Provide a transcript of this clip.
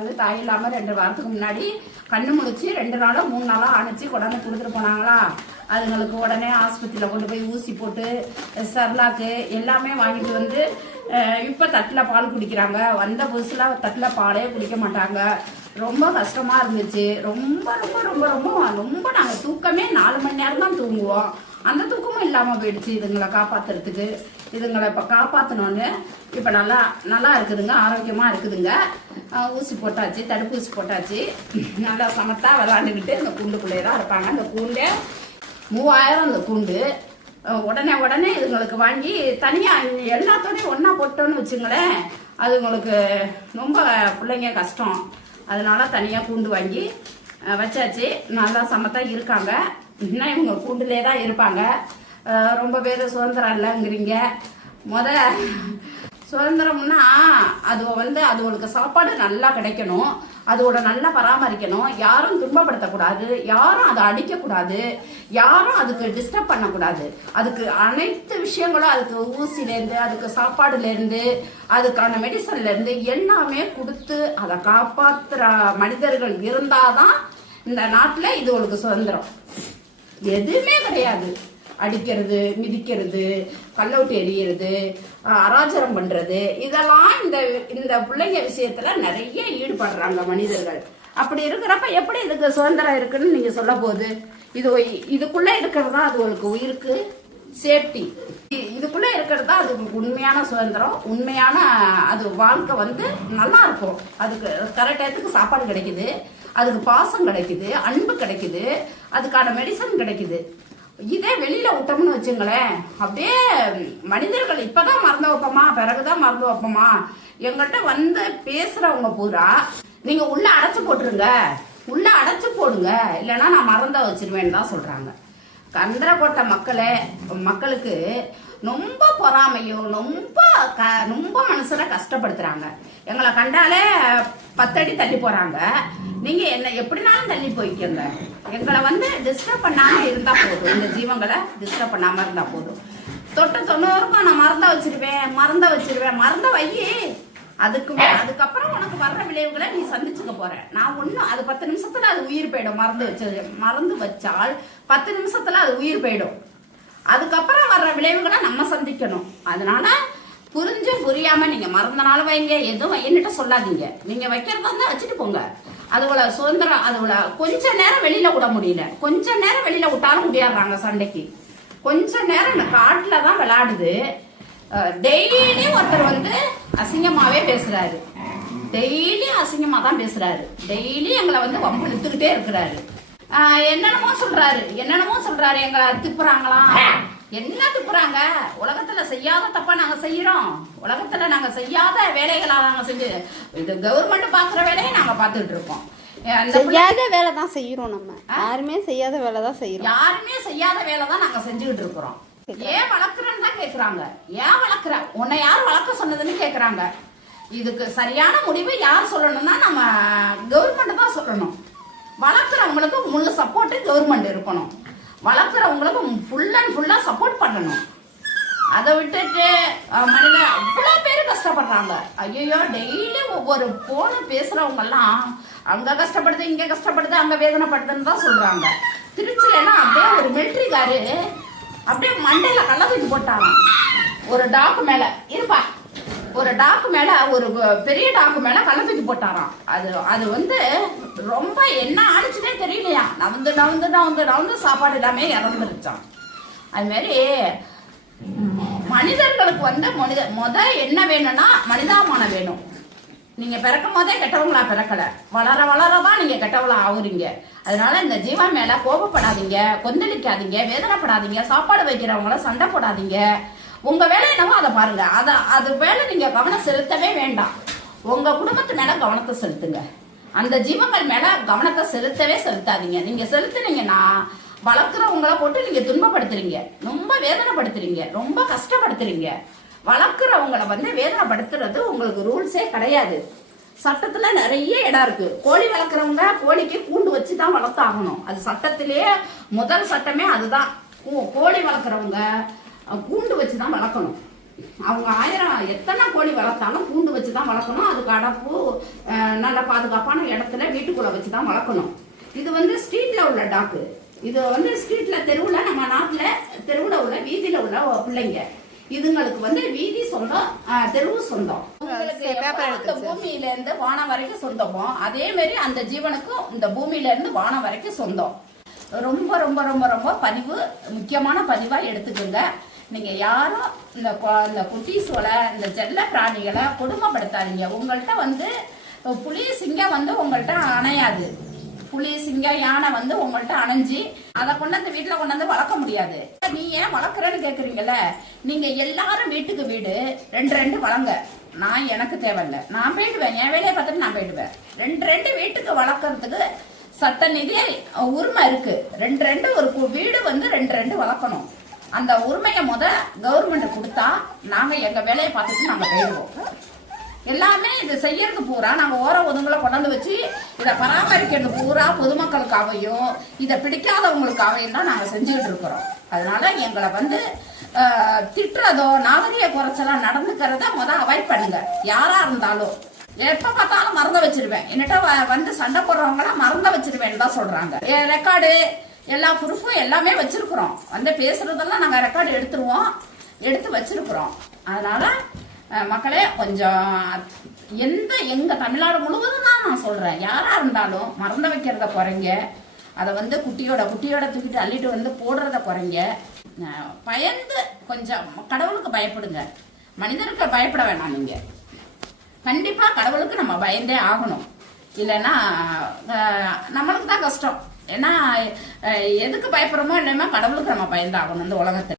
வந்து தாய் இல்லாமல் ரெண்டு வாரத்துக்கு முன்னாடி கண்ணு முழிச்சு ரெண்டு நாளோ மூணு நாளாக அணைச்சி கொண்டாந்து கொடுத்துட்டு போனாங்களா? அதுங்களுக்கு உடனே ஆஸ்பத்திரியில் கொண்டு போய் ஊசி போட்டு சர்லாக்கு எல்லாமே வாங்கிட்டு வந்து இப்போ தட்டில் பால் குடிக்கிறாங்க. வந்த புதுசில் தட்டில் பாலே குடிக்க மாட்டாங்க. ரொம்ப கஷ்டமா இருந்துச்சு. ரொம்ப ரொம்ப ரொம்ப ரொம்ப ரொம்ப நாங்கள் தூக்கமே நாலு மணி நேரம் தான் தூங்குவோம். அந்த தூக்கமும் இல்லாமல் போயிடுச்சு இதுங்களை காப்பாத்துறதுக்கு. இதுங்களை இப்போ காப்பாற்றினோன்னு இப்போ நல்லா நல்லா இருக்குதுங்க ஆரோக்கியமாக இருக்குதுங்க. ஊசி போட்டாச்சு தடுப்பூசி போட்டாச்சு. நல்லா சமத்தா விளாண்டுக்கிட்டு இந்த கூண்டுக்குள்ளே தான் இருப்பாங்க. அந்த கூண்டே மூவாயிரம் இந்த கூண்டு. உடனே உடனே இதுங்களுக்கு வாங்கி தனியாக எல்லாத்தோடையும் ஒன்றா போட்டோன்னு வச்சுங்களேன் அதுங்களுக்கு ரொம்ப பிள்ளைங்க கஷ்டம். அதனால தனியாக கூண்டு வாங்கி வச்சாச்சு. நல்லா சமத்தா இருக்காங்க. இன்னும் இவங்க கூண்டுலே தான் இருப்பாங்க. ரொம்ப பேர் சுதந்திரம் இல்லைங்கிறீங்க. முத சுதந்திரம்னா அது வந்து அதுகளுக்கு சாப்பாடு நல்லா கிடைக்கணும். அதோட நல்லா பராமரிக்கணும். யாரும் துன்பப்படுத்தக்கூடாது. யாரும் அதை அடிக்கக்கூடாது. யாரும் அதுக்கு டிஸ்டர்ப் பண்ணக்கூடாது. அதுக்கு அனைத்து விஷயங்களும் அதுக்கு ஊசிலேருந்து அதுக்கு சாப்பாடுலேருந்து அதுக்கான மெடிசன்லேருந்து எல்லாமே கொடுத்து அதை காப்பாற்றுற மனிதர்கள் இருந்தால் தான் இந்த நாட்டில் இது உங்களுக்கு சுதந்திரம். எதுவுமே கிடையாது. அடிக்கிறது மிதிக்கிறது கல்லவுட்டு எறியறது அஹ் அராஜகம் பண்றது இதெல்லாம் இந்த இந்த பிள்ளைங்க விஷயத்துல நிறைய ஈடுபடுறாங்க மனிதர்கள். அப்படி இருக்கிறப்ப எப்படி இதுக்கு சுதந்திரம் இருக்குன்னு நீங்க சொல்ல போகுது இது இதுக்குள்ளே இதுக்குள்ள இருக்கிறது தான் அது உங்களுக்கு உயிருக்கு? சேஃப்டி இதுக்குள்ள இருக்கிறது தான் அதுக்கு உண்மையான சுதந்திரம் உண்மையான அது வாழ்க்கை வந்து நல்லா இருக்கும். அதுக்கு கரெக்ட் டயத்துக்கு சாப்பாடு கிடைக்குது அதுக்கு பாசம் கிடைக்குது அன்பு கிடைக்குது அதுக்கான மெடிசன் கிடைக்குது. இதே வெளியில விட்டோம்னு வச்சுங்களேன். அப்படியே மனிதர்கள் இப்பதான் மறந்து வைப்போமா? பிறகுதான் மறந்து வைப்போமா? எங்கள்கிட்ட வந்து பேசுறவங்க பூரா நீங்க உள்ள அடைச்சு போட்டுருங்க. உள்ள அடைச்சு போடுங்க. இல்லைன்னா நான் மறந்த வச்சிருவேன்னு தான் சொல்றாங்க. கந்தரக்கோட்டை மக்களே மக்களுக்கு ரொம்ப பொறாமையும் ரொம்ப க ரொம்ப மனசுல கஷ்டப்படுத்துறாங்க. எங்களை கண்டாலே பத்தடி தள்ளி போறாங்க. நீங்க என்ன எப்படினாலும் தள்ளி போய்க்கோங்க. எங்களை வந்து டிஸ்டர்ப் பண்ணாம இருந்தா போதும். இந்த ஜீவங்களை டிஸ்டர்ப் பண்ணாம இருந்தா போதும். தொட்ட தொண்ணூறுக்கும் நான் மறந்த வச்சிருவேன் மறந்த வச்சிருவேன். மறந்த வையி அதுக்கு அதுக்கப்புறம் உனக்கு வர்ற விளைவுகளை நீ சந்திச்சுக்க போற. நான் ஒன்றும் அது பத்து நிமிஷத்துல அது உயிர் போயிடும். மறந்து வச்சது மறந்து வச்சால் பத்து நிமிஷத்துல அது உயிர் போயிடும். அதுக்கப்புறம் வர்ற விளைவுகளை நம்ம சந்திக்கணும். அதனால புரிஞ்சும் புரியாம நீங்க மறந்தனால வைங்க. எதுவும் என்னட்ட சொல்லாதீங்க. நீங்க வைக்கிறதா இருந்தா வச்சுட்டு போங்க. அதுகளை சுதந்திரம் அதுவோட கொஞ்ச நேரம் வெளியில விட முடியல. கொஞ்ச நேரம் வெளியில விட்டாலும் முடியாடுறாங்க சண்டைக்கு. கொஞ்ச நேரம் இந்த காட்டில் தான் விளையாடுது டெய்லி ஒருத்தர் வந்து அசிங்கமாவே பேசுறாரு. டெய்லி அசிங்கமா தான் பேசுறாரு. டெய்லி எங்களை வந்து வம்பு இழுத்துக்கிட்டே இருக்கிறாரு. என்னென்னமோ சொல்றாரு. என்னென்னமோ சொல்றாரு. எங்களை திப்புறாங்களாம். என்ன திப்புறாங்க? உலகத்துல செய்யாத தப்பா நாங்க செய்யறோம். உலகத்துல நாங்க செய்யாத வேலைகளா நாங்க செஞ்சு இது கவர்மெண்ட் பாக்குற வேலையை நாங்க பார்த்துட்டு இருக்கோம். செய்யாத வேலை தான் செய்யறோம் நம்ம. யாருமே செய்யாத வேலை தான் செய்யறோம். யாருமே செய்யாத வேலை தான் நாங்க செஞ்சுக்கிட்டு இருக்கிறோம். ஏன் வளர்க்குறேன்னு தான் கேக்குறாங்க. ஏன் வளர்க்குற? உன்னை யார் வளர்க்க சொன்னதுன்னு கேக்குறாங்க. இதுக்கு சரியான முடிவு யார் சொல்லணும்னா நம்ம கவர்மெண்ட் தான் சொல்லணும். வளர்க்குறவங்களுக்கு முழு சப்போர்ட்டு கவர்மெண்ட் இருக்கணும். வளர்க்குறவங்களுக்கு ஃபுல் அண்ட் ஃபுல்லாக சப்போர்ட் பண்ணணும். அதை விட்டுட்டு மனிதன் அவ்வளோ பேர் கஷ்டப்படுறாங்க. ஐயோ டெய்லி ஒவ்வொரு ஃபோனை பேசுகிறவங்கெல்லாம் அங்கே கஷ்டப்படுது இங்கே கஷ்டப்படுது அங்கே வேதனைப்படுதுன்னு தான் சொல்கிறாங்க திருச்சியில அப்படியே ஒரு மிலிட்ரிக்காரு அப்படியே மண்டையில் கள்ளத்துக்கு போட்டாங்க. ஒரு டாக்கு மேலே. இருப்பா. ஒரு டாக்கு மேல ஒரு பெரிய டாக்கு மேல கள்ள தூக்கி போட்டாராம். அது அது வந்து ரொம்ப என்ன ஆனிச்சுனே தெரியலையா? நவந்து நவந்து நவந்து நவந்து சாப்பாடு எல்லாமே இறந்துருச்சான் அது மாதிரி மனிதர்களுக்கு வந்து மனித முத என்ன வேணும்னா மனிதாமானம் வேணும். நீங்க பிறக்கும் போதே கெட்டவங்களா பிறக்கல. வளர வளர தான் நீங்க கெட்டவங்களா ஆகுறீங்க. அதனால இந்த ஜீவா மேல கோபப்படாதீங்க கொந்தளிக்காதீங்க வேதனைப்படாதீங்க சாப்பாடு வைக்கிறவங்கள சண்டை போடாதீங்க. உங்க வேலை என்னவோ அதை பாருங்க. அதை அது வேலை நீங்க கவனம் செலுத்தவே வேண்டாம். உங்க குடும்பத்து மேல கவனத்தை செலுத்துங்க. அந்த ஜீவங்கள் மேல கவனத்தை செலுத்தவே செலுத்தாதீங்க. நீங்க செலுத்துனீங்கன்னா வளர்க்குறவங்கள போட்டு நீங்க துன்பப்படுத்துறீங்க. ரொம்ப வேதனைப்படுத்துறீங்க. ரொம்ப கஷ்டப்படுத்துறீங்க. வளர்க்குறவங்கள வந்து வேதனைப்படுத்துறது உங்களுக்கு ரூல்ஸே கிடையாது. சட்டத்துல நிறைய இடம் இருக்கு. கோழி வளர்க்குறவங்க கோழிக்கு கூண்டு வச்சு தான் வளர்த்தாகணும். அது சட்டத்திலேயே முதல் சட்டமே அதுதான். கோழி வளர்க்குறவங்க கூண்டு வச்சு தான் வளர்க்கணும். அவங்க ஆயிரம் எத்தனை கோழி வளர்த்தாலும் கூண்டு வச்சு தான் வளர்க்கணும் அதுக்கு அடப்பு நல்ல பாதுகாப்பான இடத்துல வீட்டுக்குள்ள வச்சு தான் வளர்க்கணும். இது வந்து ஸ்ட்ரீட்ல உள்ள டாக்கு. இது வந்து ஸ்ட்ரீட்ல தெருவுல நம்ம நாட்டுல தெருவுல உள்ள வீதியில உள்ள பிள்ளைங்க. இதுங்களுக்கு வந்து வீதி சொந்தம் தெருவு சொந்தம். உங்களுக்கு பூமியில இருந்து வானம் வரைக்கும் சொந்தமோ அதே மாதிரி அந்த ஜீவனுக்கும் இந்த பூமியில இருந்து வானம் வரைக்கும் சொந்தம். ரொம்ப ரொம்ப ரொம்ப ரொம்ப பதிவு முக்கியமான பதிவா எடுத்துக்கோங்க. நீங்கள் யாரும் இந்த கொ- இந்த குட்டீஸோட இந்த செல்ல பிராணிகளை கொடுமைப்படுத்தாதீங்க. உங்கள்கிட்ட வந்து புலி சிங்கம் வந்து உங்கள்கிட்ட அணையாது. புலி சிங்கம் யானை வந்து உங்கள்கிட்ட அணைஞ்சு அதை கொண்டாந்து வீட்டில் கொண்டாந்து வளர்க்க முடியாது. நீ ஏன் வளர்க்குறேன்னு கேக்குறீங்கல்ல? நீங்கள் எல்லாரும் வீட்டுக்கு வீடு ரெண்டு ரெண்டு வளங்க. நான் எனக்கு தேவையில்ல. நான் போயிடுவேன். என் வேலையை பார்த்துட்டு நான் போயிடுவேன். ரெண்டு ரெண்டு வீட்டுக்கு வளர்க்குறதுக்கு சத்த நிதி உரிமை இருக்கு. ரெண்டு ரெண்டு ஒரு வீடு வந்து ரெண்டு ரெண்டு வளர்க்கணும். அந்த உரிமையை முத கவர்மெண்ட் கொடுத்தா நாங்க எங்க வேலையை பார்த்துட்டு நாங்க போயிடுவோம். எல்லாமே இது செய்யறது பூரா நாங்க ஓர ஒதுங்களை கொண்டாந்து வச்சு இதை பராமரிக்கிறது பூரா பொதுமக்களுக்காகவும் இதை பிடிக்காதவங்களுக்காகவும் தான் நாங்க செஞ்சுக்கிட்டு இருக்கிறோம். அதனால எங்களை வந்து திட்டுறதோ நாகரிக குறைச்சலாம் நடந்துக்கிறத முத அவாய்ட் பண்ணுங்க. யாரா இருந்தாலும். எப்ப பார்த்தாலும் மறந்த வச்சிருவேன். என்னட்ட வ- வந்து சண்டை போடுறவங்களாம் மறந்த வச்சிருவேன்னு தான் சொல்றாங்க. ரெக்கார்டு எல்லா ப்ரூஃபும் எல்லாமே வச்சுருக்குறோம். வந்து பேசுகிறதெல்லாம் நாங்கள் ரெக்கார்டு எடுத்துருவோம். எடுத்து வச்சுருக்குறோம். அதனால் மக்களே கொஞ்சம் எந்த எங்கள் தமிழ்நாடு முழுவதும் தான் நான் சொல்கிறேன் யாராக இருந்தாலும் மறந்து வைக்கிறத குறைங்க. அதை வந்து குட்டியோட குட்டியோட தூக்கிட்டு அள்ளிட்டு வந்து போடுறத குறைங்க. பயந்து கொஞ்சம் கடவுளுக்கு பயப்படுங்க. மனிதருக்கு பயப்பட வேணாம் நீங்கள் கண்டிப்பாக கடவுளுக்கு நம்ம பயந்தே ஆகணும். இல்லைன்னா நம்மளுக்கு தான் கஷ்டம். ஏன்னா எதுக்கு பயப்படுறோமோ என்னமோ கடவுளுக்கு நம்ம பயந்தாகணும் இந்த உலகத்துல.